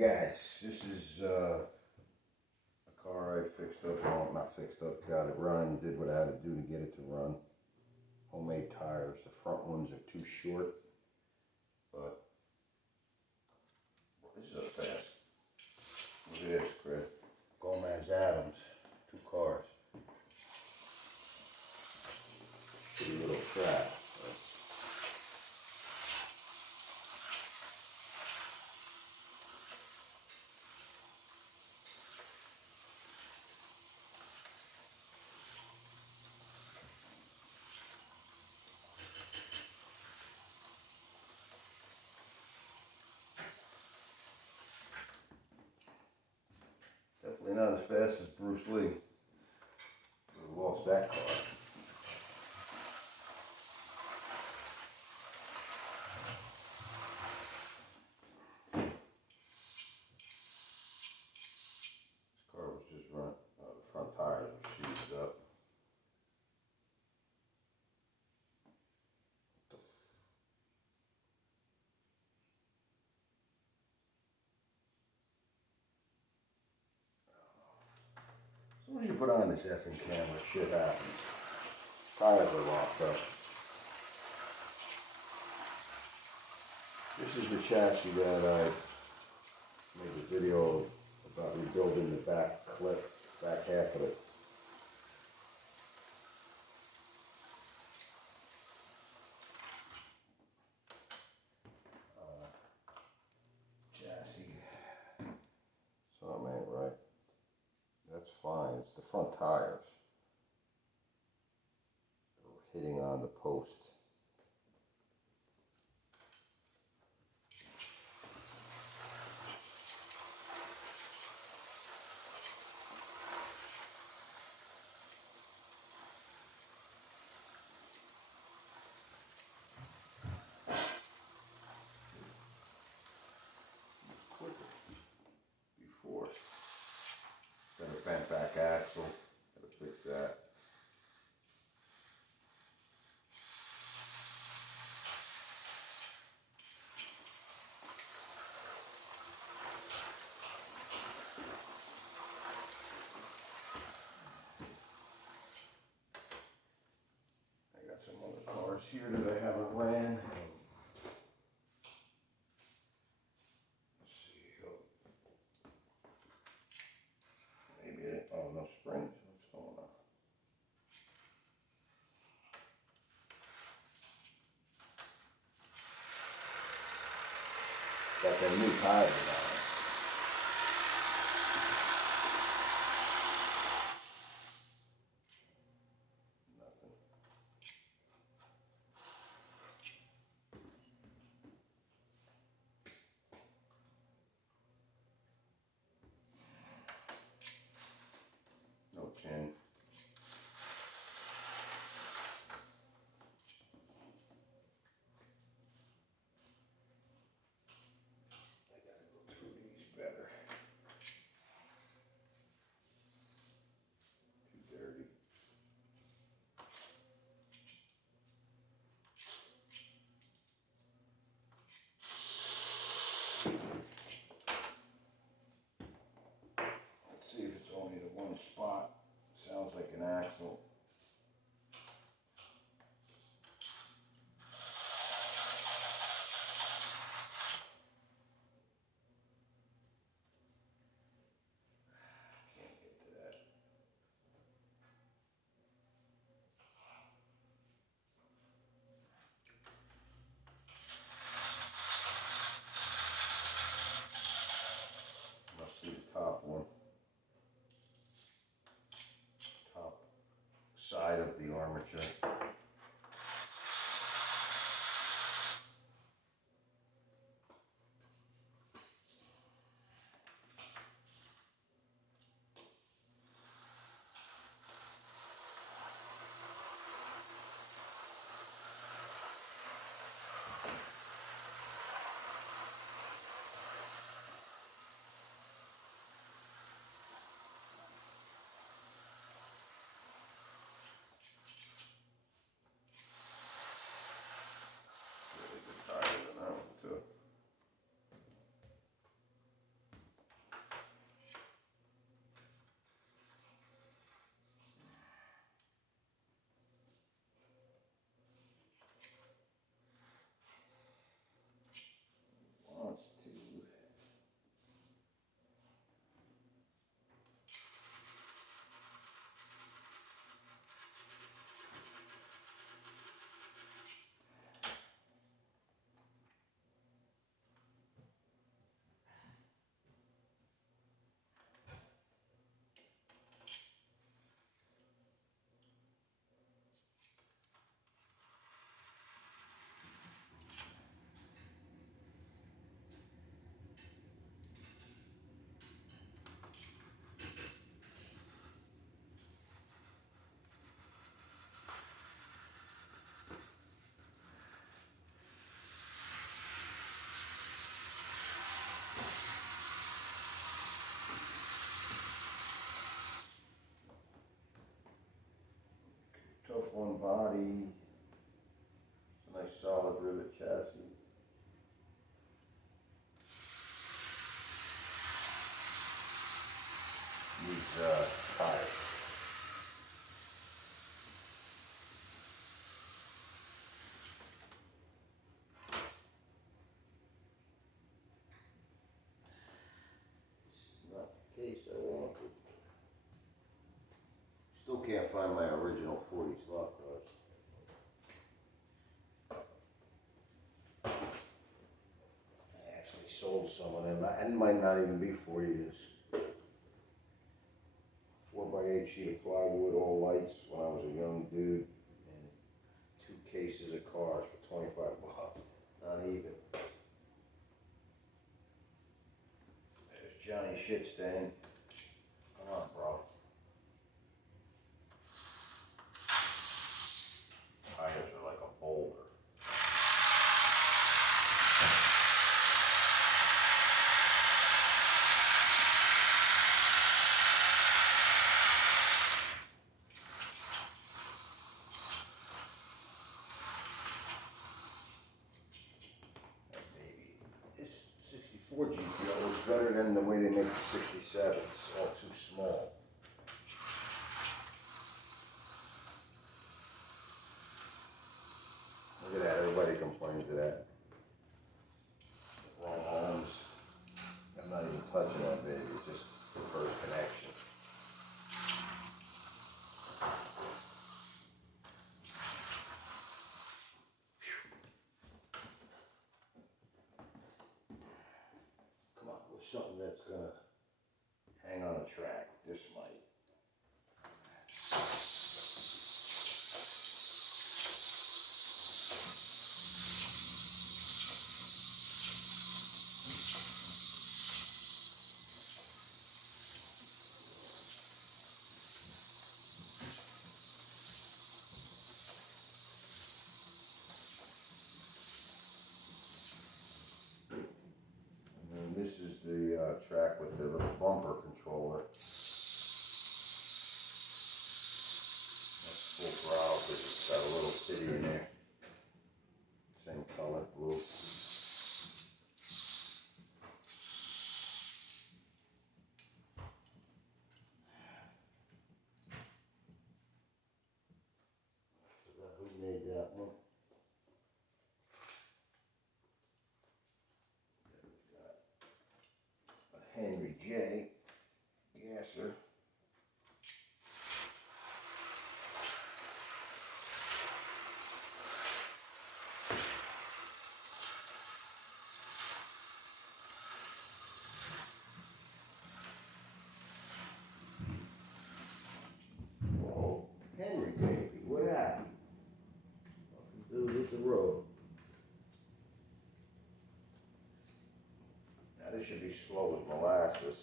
guys, this is a car I fixed up, well not fixed up, got it running, did what I had to do to get it to run. Homemade tires, the front ones are too short, but this is a fast. Look at this, Chris. Gomez Adams, 2 cars. Pretty little track. Definitely not as fast as Bruce Lee. We lost that car. This car was just run. The front tires were seized up. As soon as you put on this effing camera, shit happens. Tires are locked up. This is the chassis that I made a video about rebuilding the back clip, back half of it. Chassis. Something ain't right. That's fine. It's the front tires. They're hitting on the post. Before. Got a bent back axle. Gotta fix that. I got some other cars here that I haven't ran. Let's see. Maybe it, oh, no springs. What's going on? Got them new tires on it. Nothing. No tin. I gotta go through these better. Too dirty. Let's see if it's only the one spot. Sounds like an axle. Can't get to that. Must be the top one. Top side of the armature. Really good tires on that one too. body. It's a nice solid rivet chassis. These tires. Not the case I wanted. Still can't find my original 40 slot cars. I actually sold some of them, and might not even be 40. This 4x8 sheet of plywood, all lights, when I was a young dude, and 2 cases of cars for 25 bucks. Not even. There's Johnny Shitstain. Come on, bro. Tires are like a boulder. That baby. This 64 GTO was better than the way they make the 67. It's all too small. Look at that, everybody complains of that. Wrong homes. I'm not even touching that baby, it's just the first connection. Come on, with something that's gonna hang on a track. This might. And this is the track with the little bumper controller. That's full throttle because it's got a little kitty in there. Same color, blue. Forgot who made that one. Henry J. Gasser. Oh, Henry baby, what happened? Dude, hit the road. Now this should be slow as molasses.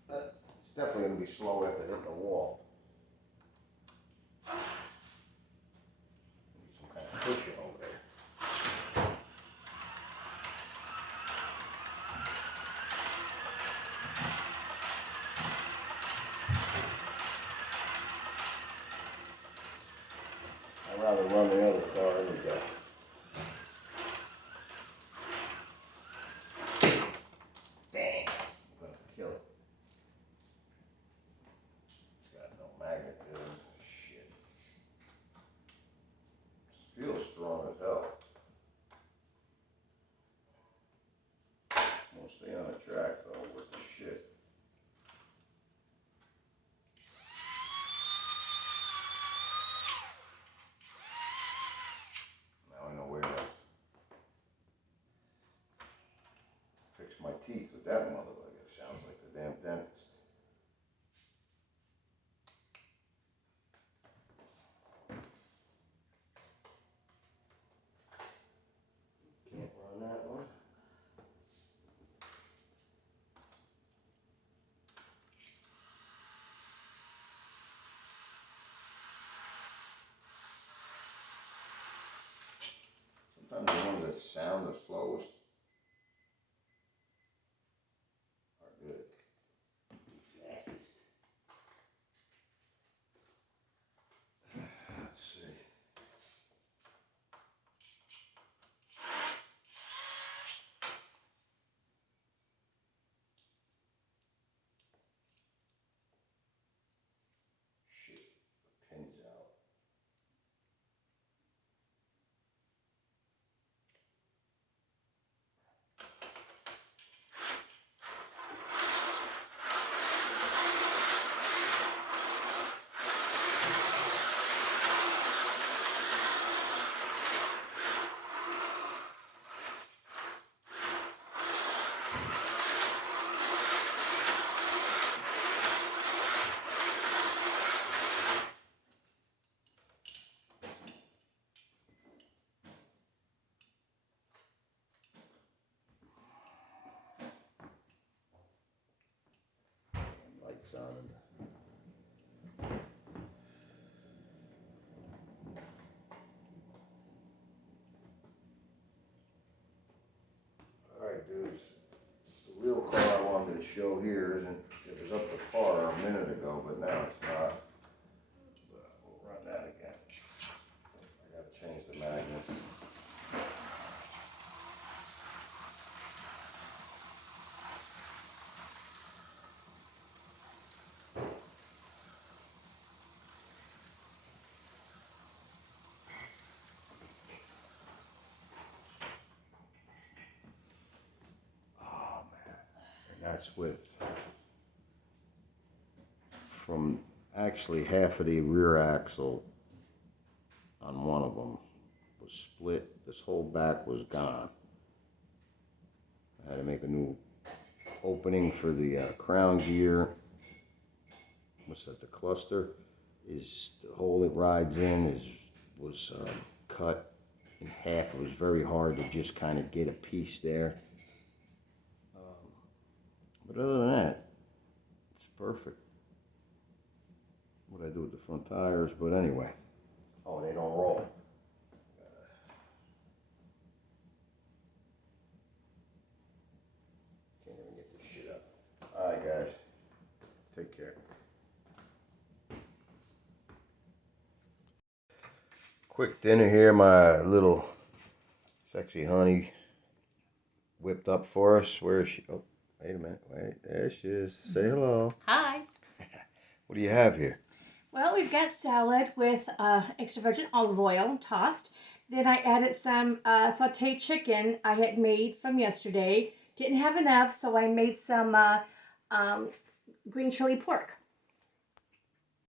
It's definitely going to be slow after hitting the wall. Need some kind of cushion over there. I'd rather run the other car every day. Dang, I'm going to kill it. It's got no magnetism. Shit. It feels strong as hell. Won't stay on the track though, what the shit. Now I know where to fix my teeth with that motherfucker. It sounds like the damn dentist. Can't run that one. Sometimes the ones that sound the slowest are good. Fastest. lights on. Alright dudes, the real car I wanted to show here isn't, it was up to par a minute ago, but now it's not. But we'll run that again. I gotta change the magnets. That's with, from actually half of the rear axle on one of them was split. This whole back was gone. I had to make a new opening for the crown gear. What's that? The cluster is the hole it rides in was cut in half. It was very hard to just kind of get a piece there. But other than that, it's perfect. What I do with the front tires, but anyway. Oh, they don't roll. Can't even get this shit up. Alright guys, take care. Quick dinner here, my little sexy honey whipped up for us. Where is she? Oh, wait a minute. Wait, there she is. Say hello. Hi. What do you have here? Well, we've got salad with extra virgin olive oil tossed. Then I added some sauteed chicken I had made from yesterday. Didn't have enough, so I made some green chili pork.